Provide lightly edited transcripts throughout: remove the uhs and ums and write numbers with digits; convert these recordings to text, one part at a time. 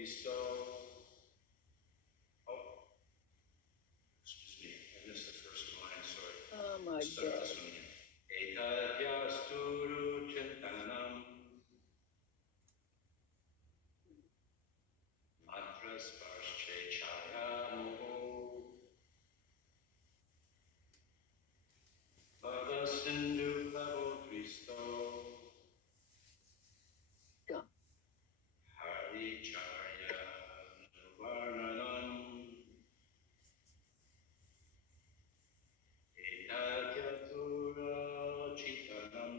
Cristo. Oh, excuse me, I missed the first line, sorry. Oh my Start God. this one again. Ekadyasturu Chintanam Matra Sparsche Chaya Moho Bhava Sindhu Bhavo Cristo Yeah. Hari Charya Varnanam Ekadyatura Chitanam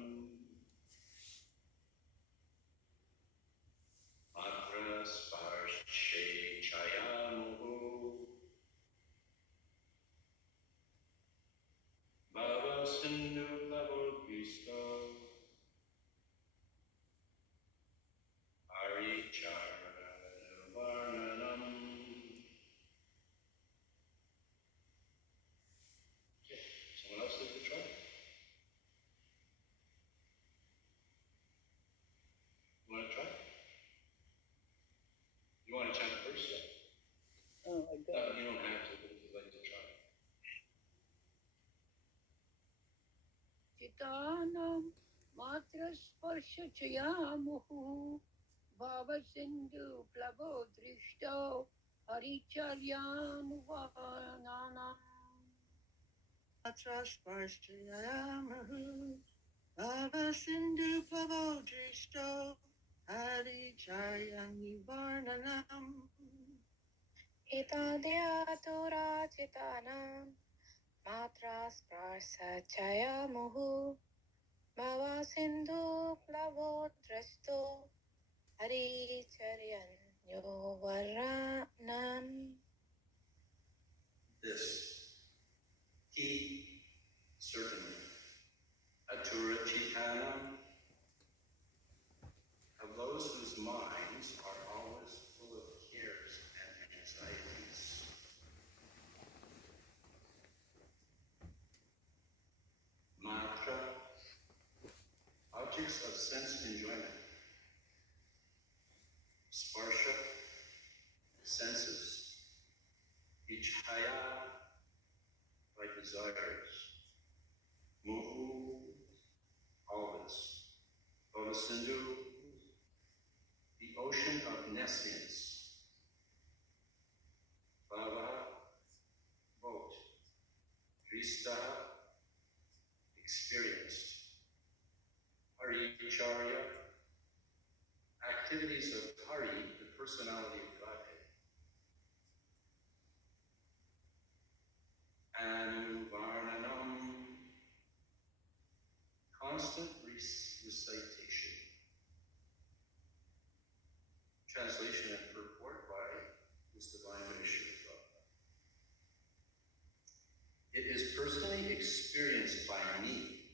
Matra Sparsche Chaya Moho Bhava Sindhu Bhavo Cristo Hari Charya Varnanam. Okay, someone else like to try? You want to try? You want to chant first? Yeah. Oh my God. You don't have to, but if you'd like to try. Chitanam matra sparsha chayamuhu bhava sindhu plavo drishto haricharyan vananam. Matra sparsha Bhava Sindhu Plavo Dristo Hari Charyan Varnanam Etadyatura chitanam matra sprasa chaya muhu bhava sindhu plavo drasto hari charyan yovaranam. This. He, certainly. Atura Chitana, of those whose minds are always full of cares and anxieties. Matra, objects of sense enjoyment. Sparsha, senses. Ichhaya, by desires. Muhu, always. Bhavasindhu, the ocean of nescience. Bhava, boat. Drista, experienced. Haricharya, activities of Hari, the personality of Godhead. Anuvarnanam, constant recitation. Translation and purport by His Divine Ministry of God. It is personally experienced by me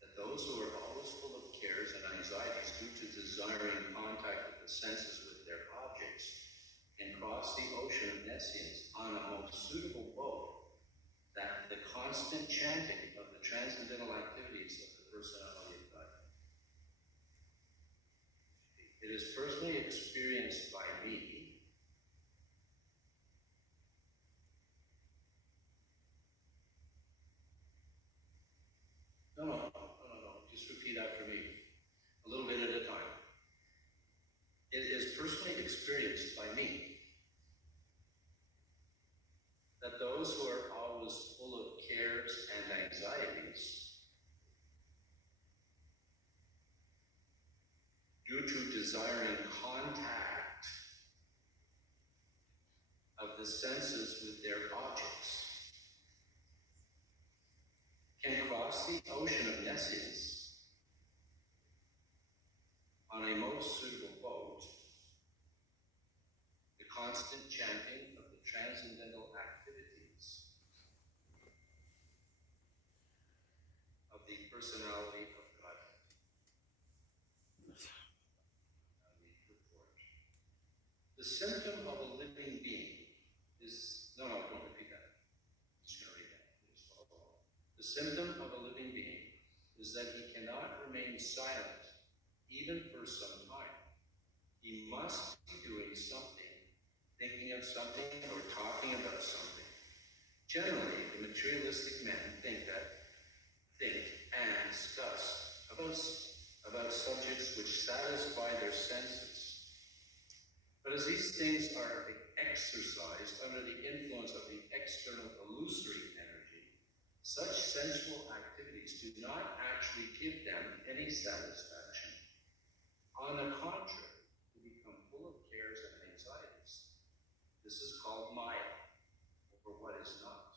that those who are always full of cares and anxieties due to desiring contact with the senses with their objects can cross the ocean of nescience on a most suitable boat, that the constant chanting of the transcendental activities of the personality of God. It is personally experienced by me No, just repeat after me, a little bit at a time. It is personally experienced by me that those who are always full of cares and anxieties due to desiring contact of the senses with their objects can cross the ocean of nescience on a most suitable boat, the constant chanting of the transcendental activities of the personality of God. The symptom of a living being is, don't repeat that. I'm just going to read that. Just follow along. The symptom of a living being is that he cannot remain silent, even for some time. He must be doing something, thinking of something, or talking about something. Generally, the materialistic men think and discuss about subjects which satisfy their senses. But as these things are exercised under the influence of the external illusory energy, such sensual activities do not actually give them any satisfaction. On the contrary, they become full of cares and anxieties. This is called Maya, or what is not.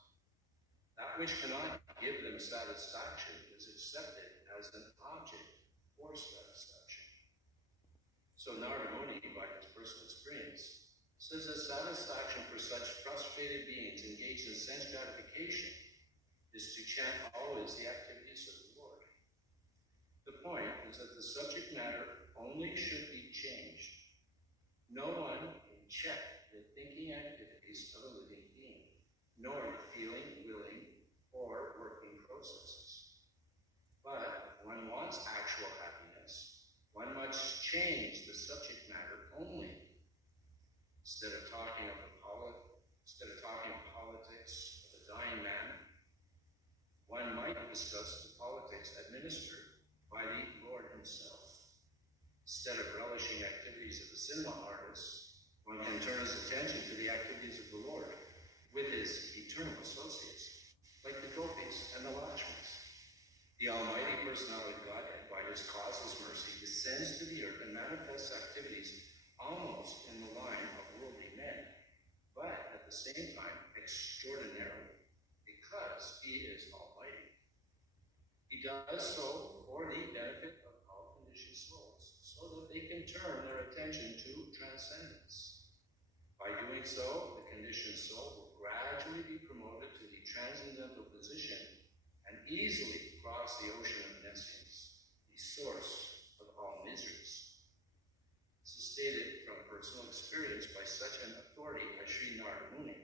That which cannot give them satisfaction is accepted as an object for satisfaction. So Narada Muni, by his personal experience, says that satisfaction for such frustrated beings engaged in sense gratification is to chant always the activities of the Lord. The point is that the subject matter only should be changed. No one can check the thinking activities of a living being, nor the feeling, willing, or working processes. But if one wants actual happiness, one must change the subject matter only. Instead of talking of politics of a dying man, one might discuss the politics administered by the Lord himself. Instead of relishing activities of the cinema artist, one can turn his attention to the activities of the Lord with his eternal associates, like the gopis and the Lakshmis. The Almighty Personality of Godhead, by his causeless mercy, descends to the earth and manifests activities almost in the line of worldly men, but at the same time extraordinarily, because he is Almighty. He does so for the benefit of all conditioned souls, so that they can turn their attention to transcendence. By doing so, the conditioned soul will gradually be promoted to the transcendental position and easily cross the ocean of nescience, the source of all miseries. This is stated from personal experience by such an authority as Sri Narada Muni.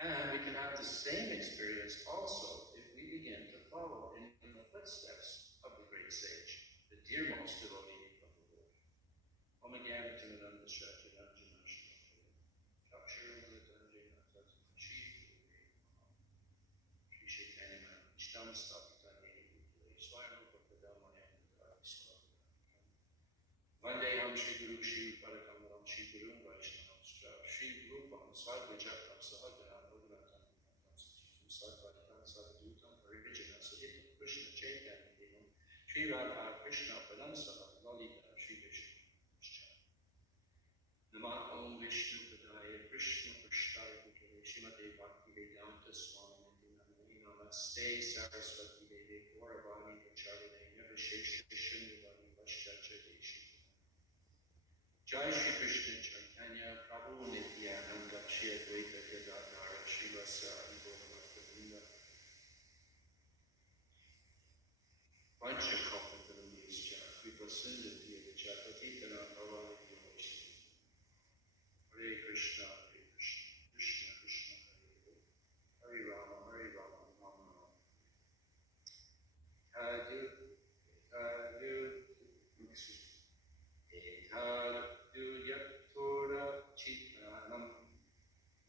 And we can have the same experience also if we begin to follow in the footsteps of the great sage, the dearmost devotee of the Lord. Om Again Timananda Shachanan Janashna Chakshur Danjana Chief Sri Chaitanya Ishtam Stapitani Swayam Bhaktamayam Vandeham Shri Guru Shri Parakamaram Shri Guru Vaishnava Shri Rupam Sadvajakam Sahagana Sadvadutam Origina Sahita Krishna Chaitanya Devam Shri Radha Krishna Padam Sahat Lalita Shri Vishnu Nama Om Vishnu Padaya Krishna Prashtaya Bhutale Shrimate Bhakti Vedanta Swami Namaste Namaste Saraswati Deve Gauravani Pacharine Nirvishesha Shunyavani Vashchacha Deshi Jai Shri Krishna Chaitanya Prabhu Nityananda Shri Advaita Gadadhara Shri Vasa Panchakalpatarungischa, Kripasindhya Vichapatitana Bhavani Yoshi. Hare Krishna, Krishna Krishna, Hare Rama, Rama Rama. Ekadu Yaktura Chitanam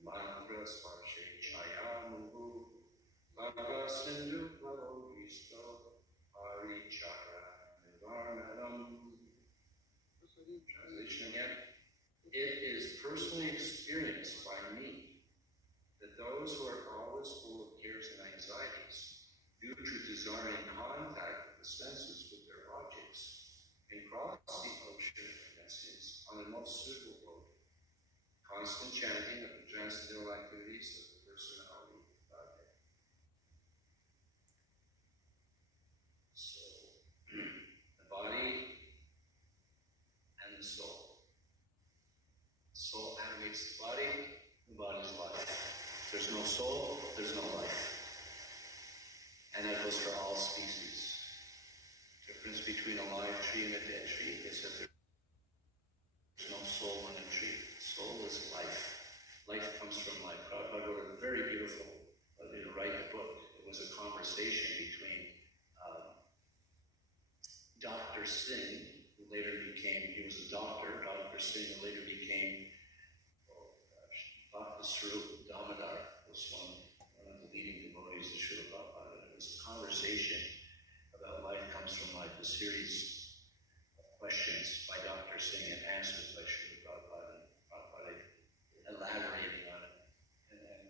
Mantra Sparshe Chayamuhu Lava Sindhu Lavo Visto Arichara Nivarnanam. Translation again. It is personally experienced by me that those who are always full of cares and anxieties, due to desiring contact with the senses with their objects, can cross the ocean of nescience on the most suitable road. Constant chanting of the transcendental activities of the personality of Godhead. So, the body and the soul. The soul animates the body's life. If there's no soul, there's no life. And that goes for all species. The difference between a live tree and a dead tree is that there's no soul in a tree. Soul is life. Life comes from life. I wrote a very beautiful, to write a book. It was a conversation between Dr. Singh, who later became, he was a doctor, Dr. Singh, who later became became, oh gosh, Bhakti Swarup Damodar was one of the leading devotees of Srila Prabhupada. It was a conversation about life comes from life, a series of questions by Dr. Singh and answers by Srila Prabhupada, and Prabhupada elaborating on it and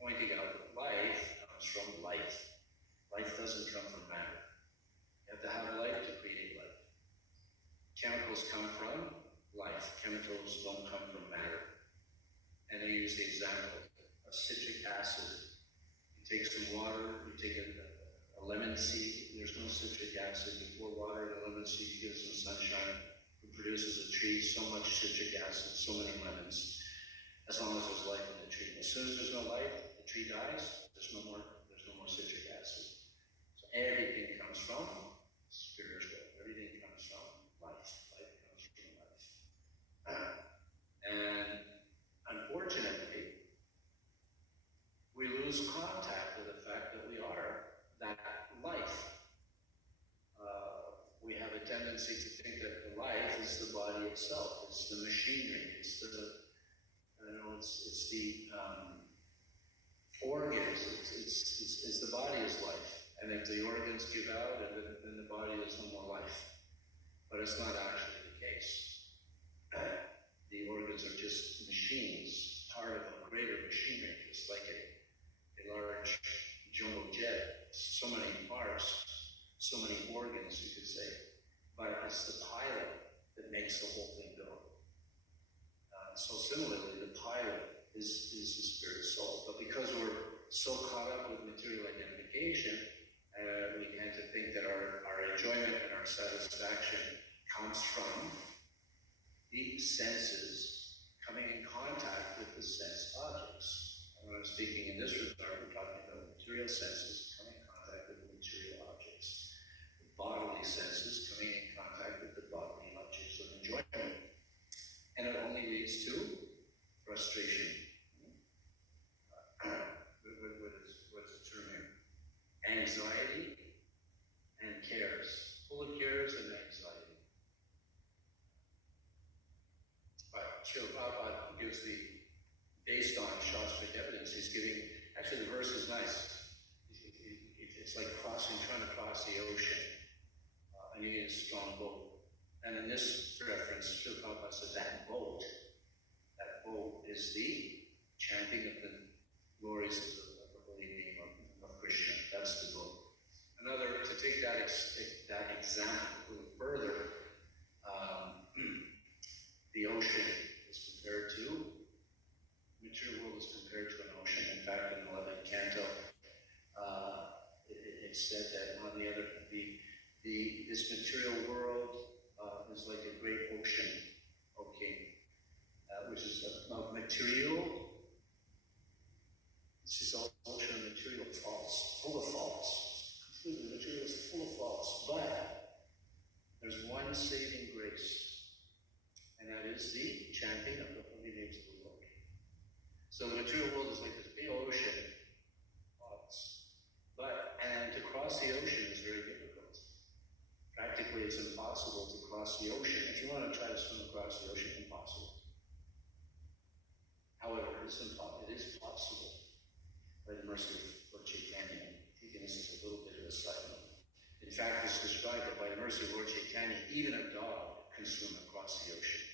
pointing out that life comes from life. Life doesn't come from matter. You have to have life to create life. Chemicals come from life. Chemicals don't come from matter. And they use the example of citric acid. You take some water, you take a lemon seed, there's no citric acid. You pour water in a lemon seed, you get some sunshine, it produces a tree, so much citric acid, so many lemons, as long as there's life in the tree. As soon as there's no life, the tree dies, there's no more citric acid. So everything comes from spiritual. Everything comes from life. Life comes from life. And unfortunately, we lose contact with the fact that we are that life. We have a tendency to think that the life is the body itself. It's the machinery. It's the organs. It's the body is life. And if the organs give out, then the body has no more life. But it's not actually the case. The organs are just machines, part of a greater machinery, just like a large jumbo jet. So many parts, so many organs, you could say. But it's the pilot that makes the whole thing go. So similarly, the pilot is the spirit soul. But because we're so caught up with material identification, we tend to think that our enjoyment and our satisfaction comes from the senses coming in contact with the sense objects. And when I'm speaking in this regard, we're talking about material senses coming in contact with the material objects. The bodily senses coming in contact with the bodily objects of enjoyment. And it only leads to frustration. What's the term here? Anxiety and cares. Full of cares and anxiety. But Srila Prabhupada gives based on Shastric evidence, he's giving, actually the verse is nice. It's like trying to cross the ocean. And you need a strong boat. And in this reference, Srila Prabhupada said that boat is the chanting of the glories of the holy name of Krishna. That's the boat. Another, to take that example a little further, the ocean is compared to, material world is compared to an ocean. In fact, in the 11th canto, it's said that on the other, this material world is like a great ocean, O king, which is of material. This is all ocean of material faults, full of faults. Completely, the material is full of faults, but there's one saving grace, and that is the chanting of the holy names of the Lord. So the material world is like this big ocean, faults, and to cross the ocean is very difficult. Practically, it's impossible to cross the ocean. If you want to try to swim across the ocean, impossible. However, it is possible by the mercy of Lord Chaitanya. Taking this as a little bit of a side note. In fact, it's described that by the mercy of Lord Chaitanya, even a dog can swim across the ocean.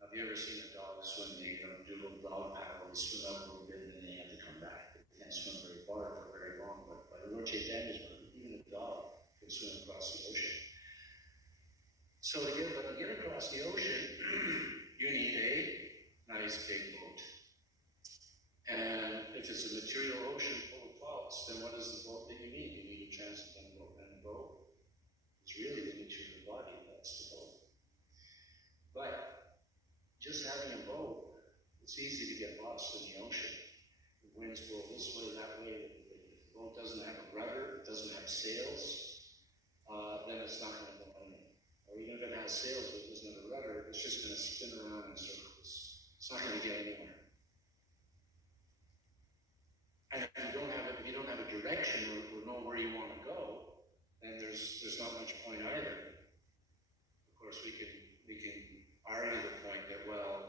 Have you ever seen a dog swim? They do a little dog paddle, they swim out a little bit, and then they have to come back. They can't swim very far for very long, but by the Lord Chaitanya's mercy, even a dog can swim across the ocean. So to get across the ocean, you need a nice big boat. And if it's a material ocean full of faults, then what is the boat that you need? You need a transcendental boat. And the boat is really the material body, that's the boat. But just having a boat, it's easy to get lost in the ocean. The winds blow this way, that way. If the boat doesn't have a rudder, it doesn't have sails, then it's not going to go anywhere. Or even if it has sails but it doesn't have a rudder, it's just going to spin around in circles. It's not going to get anywhere. And if you don't have a direction or know where you want to go, then there's not much point either. Of course, we can argue the point that, well,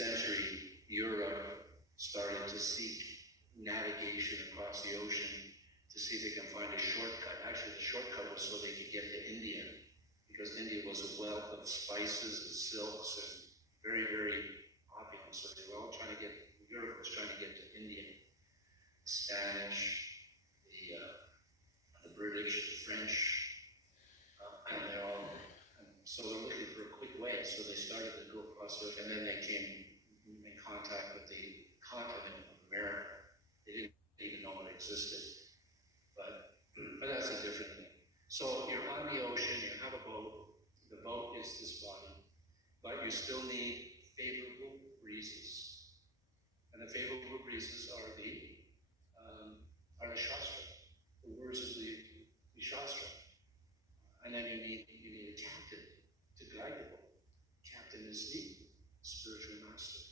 century, Europe started to seek navigation across the ocean to see if they can find a shortcut. Actually, the shortcut was so they could get to India, because India was a wealth of spices and silks and very, very opulent. So they were all trying to get, Europe was trying to get to India. The Spanish, the British, the French, and they're all, so they're looking for a quick way. So they started to go across the ocean, and then they came in contact with the continent of America. They didn't even know it existed. But that's a different thing. So you're on the ocean, you have a boat, the boat is this body, but you still need favorable breezes. And the favorable breezes are the Shastra, the words of the Shastra. And then you need a captain to guide the boat. Captain is the spiritual master.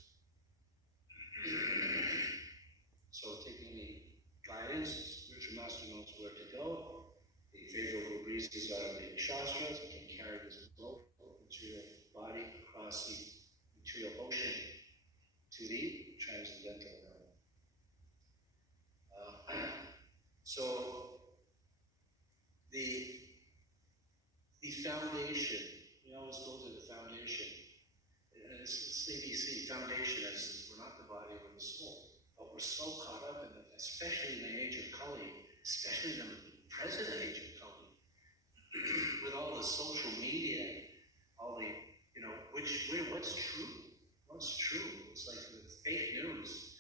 So taking the guidance, the spiritual master knows where to go. The favorable breezes are the Shastras. You can carry this boat, material body, across the material ocean to the transcendental realm. So the foundation, we always go to the foundation. And it's ABC, foundation is we're not the body, we're the soul. But we're so caught up in it, especially in the age of Kali, especially in the present age of Kali, with all the social media, all the, what's true? What's true? It's like the fake news.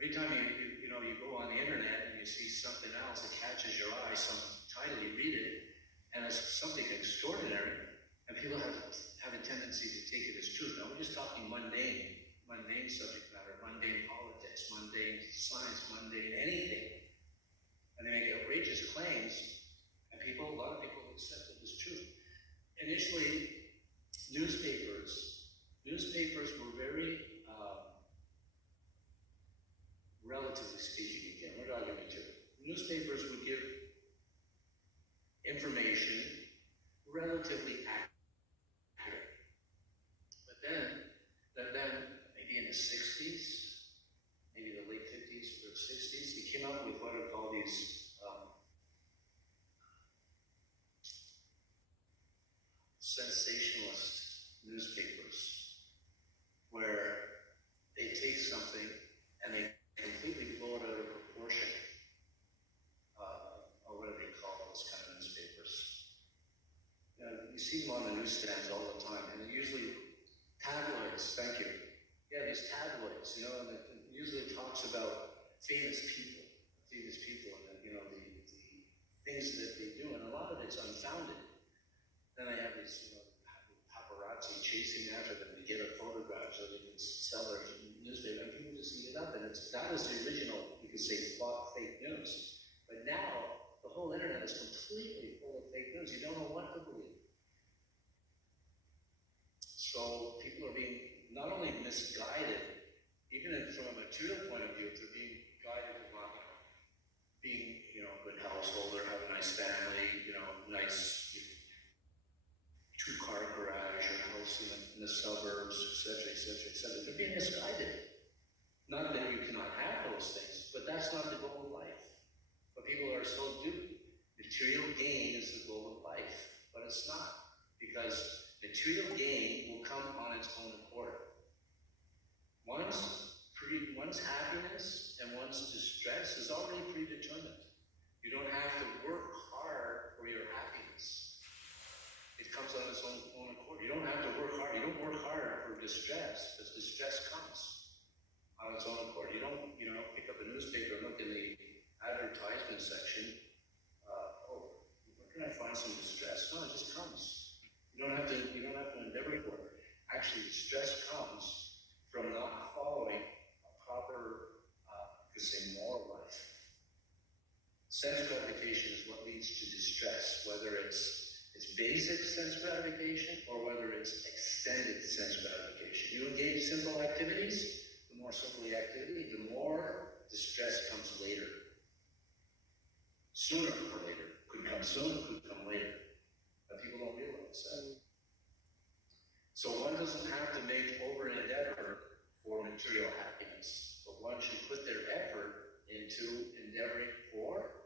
Every time you go on the internet and you see something else that catches your eye, some title, you read it, and it's something extraordinary, and people have a tendency to take it as truth. Now we're just talking mundane subject matter, mundane politics, mundane science, mundane anything. And they make outrageous claims, and a lot of people accept it as truth. Initially, newspapers were very, relatively speaking, again, we're not going to, newspapers would give information relatively accurate. But then maybe in the 60s, maybe the late 50s or 60s, they came out with what are called these sensationalist newspapers, where they take something and they completely blow it out of proportion. Or what do they call those kind of newspapers? You see them on the newsstands all the time, and usually tabloids, thank you. Yeah, these tabloids, and it usually talks about famous people, and the things that they do, and a lot of it's unfounded. Then they have these, paparazzi chasing after them to get a photograph so they can sell their newspaper, and people just eat it up, and that was the original, you could say, fake news. But now, the whole internet is completely full of fake news. You don't know what to believe. So people are being not only misguided, even from a material point of view, they're being guided to not, being, a good householder, have a nice family, nice two-car garage or house in the suburbs, etc., etc., etc. They're being misguided. Not that you cannot have those things, but that's not the goal of life. But people are so duped. Material gain is the goal of life, but it's not, because material gain will come on its own accord. One's happiness and one's distress is already predetermined. You don't have to work hard for your happiness. It comes on its own accord. You don't have to work hard. You don't work hard for distress, because distress comes on its own accord. You don't, pick up a newspaper and look in the advertisement section. Where can I find some distress? No, it just comes. You don't have to endeavor for it. Actually, distress comes from not following a proper, moral life. Sense gratification is what leads to distress, whether it's basic sense gratification or whether it's extended sense gratification. You engage simple activities, the more simple the activity, the more distress comes later. Sooner or later. Could come soon, could come later. But people don't realize that. So one doesn't have to make over an endeavor for material happiness, but one should put their effort into endeavoring for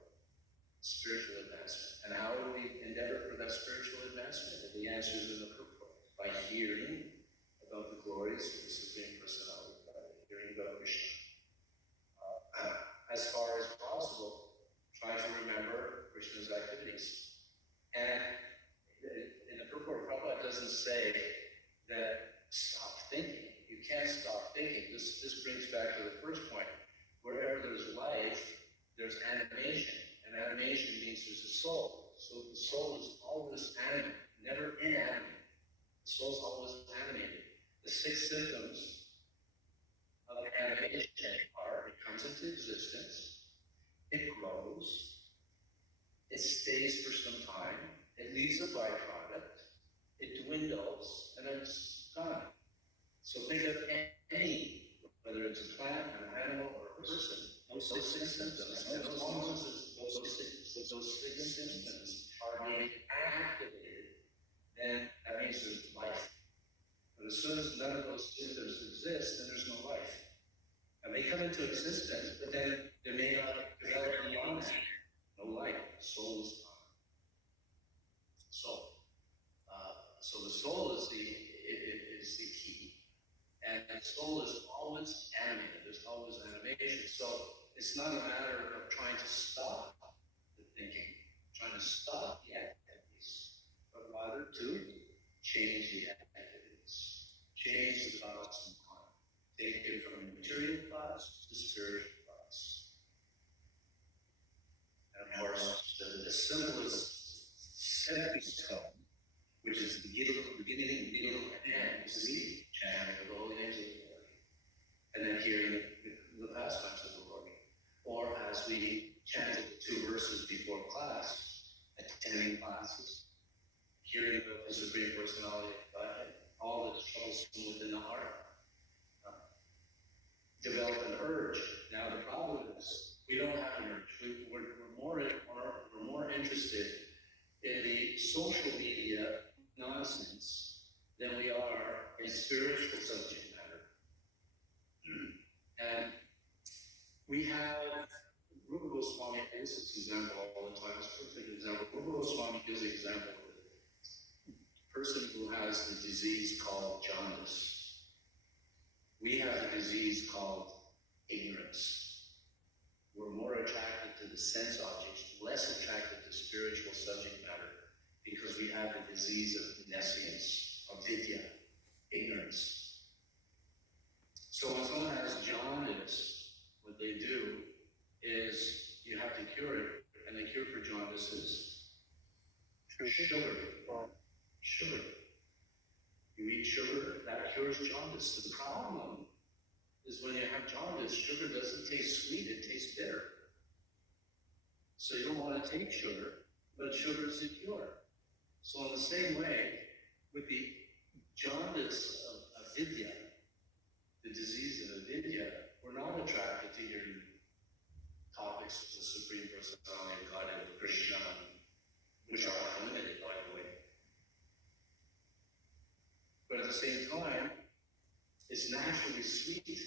spiritual advancement. And how do we endeavor for that spiritual advancement? And the answer is in the purport, by hearing about the glories of the Supreme Personality, by hearing about Krishna. As far as possible, try to remember Krishna's activities. And in the purport, Prabhupada doesn't say that stop thinking. You can't stop thinking. This brings back to the first point. Wherever there's life, there's animation. And animation means there's a soul. So the soul is always animate, never inanimate. The soul's always animated. The 6 symptoms of animation are: it comes into existence, it grows, it stays for some time, it leaves a byproduct, it dwindles, and it's gone. So think of any, whether it's a plant, an animal, or a person, those 6 symptoms, and as long as those six symptoms are being activated, then that means there's life. But as soon as none of those symptoms exist, then there's no life. And they come into existence, but then they may not develop beyond that. No life. The soul is gone. So the soul is the key. And the soul is always animated. There's always animation. So it's not a matter of trying to stop the thinking, trying to stop the activities, but rather to change the activities, change the thoughts and mind. Take it from material thoughts to spiritual thoughts. And of course, the simplest stepping stone, which is the beginning, middle, and end, is the chanting of the holy names of the Lord. And then hearing the pastimes of the Lord. Or as we chanted 2 verses before class, attending classes, hearing about the Supreme Personality of Godhead, all that's troublesome within the heart. Develop an urge. Now the problem is we don't have an urge. We're more interested in the social media nonsense than we are in spiritual subject matter. And we have Rupa Goswami gives this example all the time. It's a perfect example. Rupa Goswami gives the example of a person who has the disease called jaundice. We have a disease called ignorance. We're more attracted to the sense objects, less attracted to spiritual subject matter, because we have the disease of nescience, of vidya, ignorance. So when someone has jaundice, what they do is you have to cure it, and the cure for jaundice is sugar. Sugar. You eat sugar, that cures jaundice. The problem is when you have jaundice, sugar doesn't taste sweet, it tastes bitter. So you don't want to take sugar, but sugar is the cure. So in the same way, with the jaundice of avidya, the disease of avidya, we're not attracted to hearing topics of the Supreme Personality of Godhead, of Krishna, which are unlimited, by the way. But at the same time, it's naturally sweet.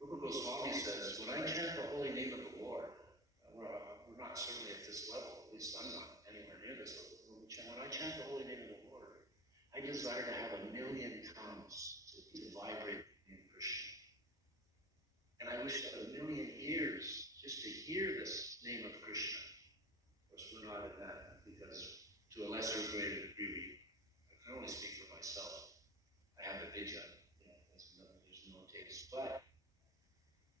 Rupa Goswami says, when I chant the holy name of the Lord, we're not certainly at this level, at least I'm not anywhere near this level. When I chant the holy name of the Lord, I desire to have 1,000,000 tongues to vibrate in Krishna. And I wish to have 1,000,000 ears just to hear this name of Krishna. Of course, we're not in that, because to a lesser greater degree, I can only speak for myself. I have a vidya, there's no taste. But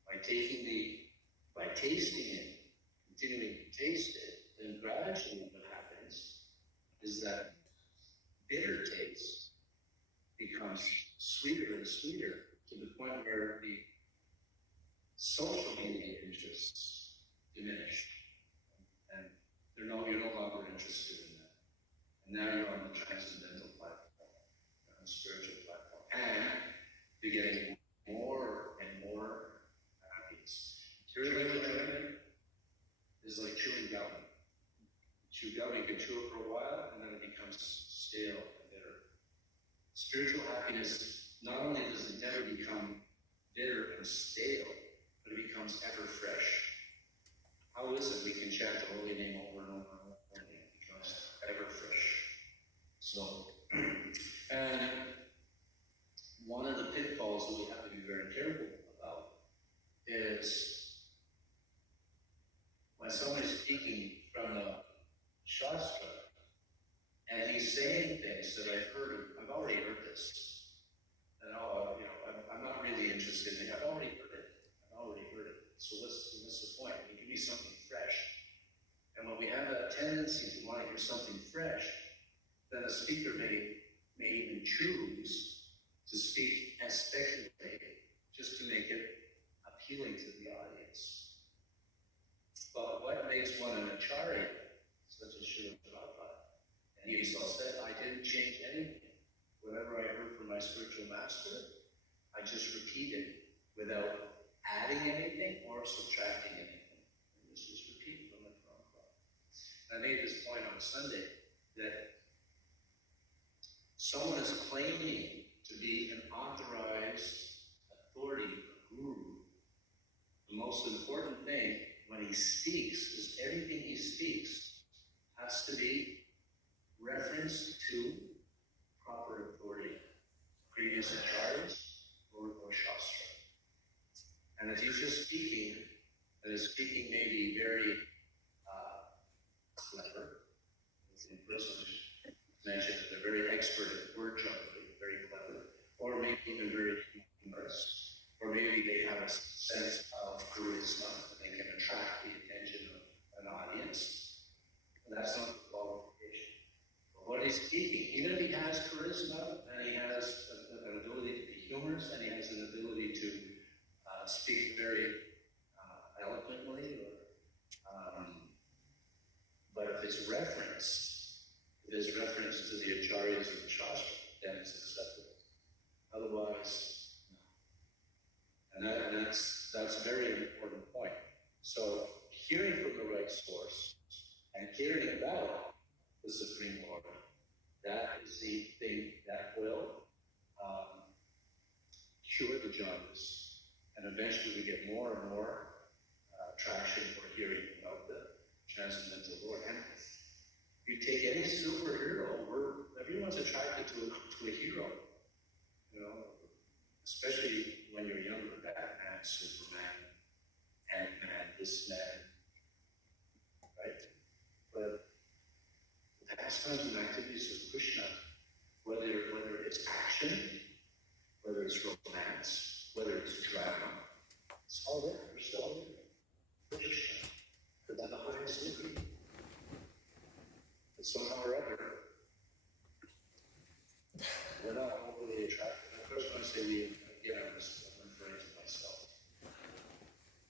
by tasting it, continuing to taste it, then gradually what happens is that bitter taste becomes sweeter and sweeter to the point where the social media interests diminish. And you're no longer interested in that. And now you're on the transcendental platform, on the spiritual platform. And you're getting more and more happiness. Material enjoyment is like chewing gum. Chew gum, you can chew it for a while, and then it becomes stale and bitter. spiritual happiness, not only does it never become bitter and stale, but it becomes ever fresh. How is it we can chant the holy name over and over and over and it becomes ever fresh? So, and one of the pitfalls that we have to be very careful about is when someone is speaking from the Shastra and he's saying things that I've already heard this. And I'm not really interested in it. I've already heard it. So what's the point? Give me something fresh. And when we have that tendency to want to hear something fresh, then a speaker may even choose to speak and speculate just to make it appealing to the audience. But what makes one an acharya, such as Srila Prabhupada? And he himself said, I didn't change anything. Whatever I heard from my spiritual master, I just repeated without adding anything or subtracting anything. And this is repeated from the Prabhupada. I made this point on Sunday that someone is claiming to be an authorized authority, a guru. The most important thing when he speaks is everything he speaks has to be reference to proper authority, previous acharyas or Shastra. And if he's just speaking, and his speaking may be very clever, as the person mentioned, they're very expert at word juggling, very clever, or maybe even very humorous, or maybe they have a sense of charisma, and they can attract the attention of an audience. And that's not the qualification. But what he's speaking, even if he has charisma, and he has an ability to be humorous, and he has an ability to speak very eloquently, but if it's reference to the acharyas of the Shastra, then it's acceptable. Otherwise, no. And that's a very important point. So hearing from the right source and hearing about the Supreme Lord, that is the thing that will cure the jaundice. And eventually we get more and more traction for hearing about the transcendental Lord. And you take any superhero, everyone's attracted to a hero, especially when you're younger, Batman, Superman, Ant-Man, this man, right? But the pastimes and activities of Krishna, whether it's action, whether it's romance, whether it's drama, it's all there. We're still there. Krishna, to the highest degree. But somehow or other, we're not overly attracted. Of course, when I say we, again, I'm referring to myself.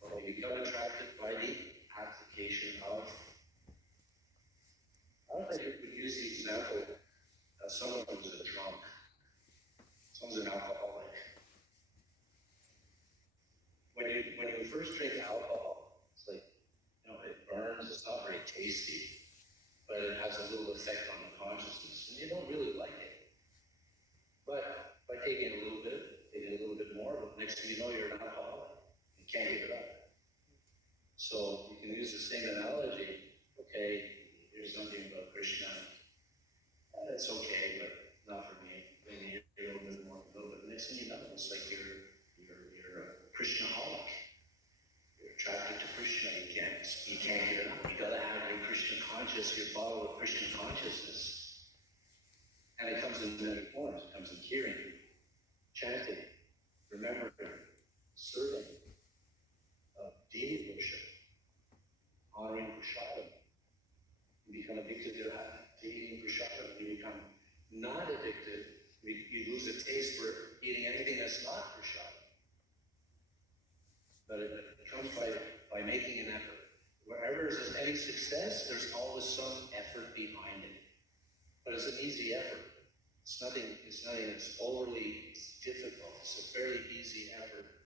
But we become attracted by the application of, I don't think we could use the example of someone who's a drunk, someone's an alcoholic. When you first drink alcohol, it's like, it burns, it's not very tasty, but it has a little effect on the consciousness, and you don't really like it. But by taking a little bit more, but next thing you know, you're an alcoholic. You can't give it up. So you can use the same analogy. Okay, here's something about Krishna. It's okay, but not for me. Maybe you're a little bit. Next thing you know, it's like you're a Krishnaholic. You're attracted to Krishna. You can't get it up. You gotta have your Krishna consciousness, your bottle of Krishna consciousness. And it comes in many forms. It comes in hearing, chanting, remembering, serving, deity worship, honoring prasadam. You become addicted to eating prasadam. You become not addicted. You lose a taste for eating anything that's not prasadam. But it comes by making an effort. Wherever there's any success, there's always some effort behind it. But it's an easy effort. It's nothing that's overly difficult. It's a fairly easy effort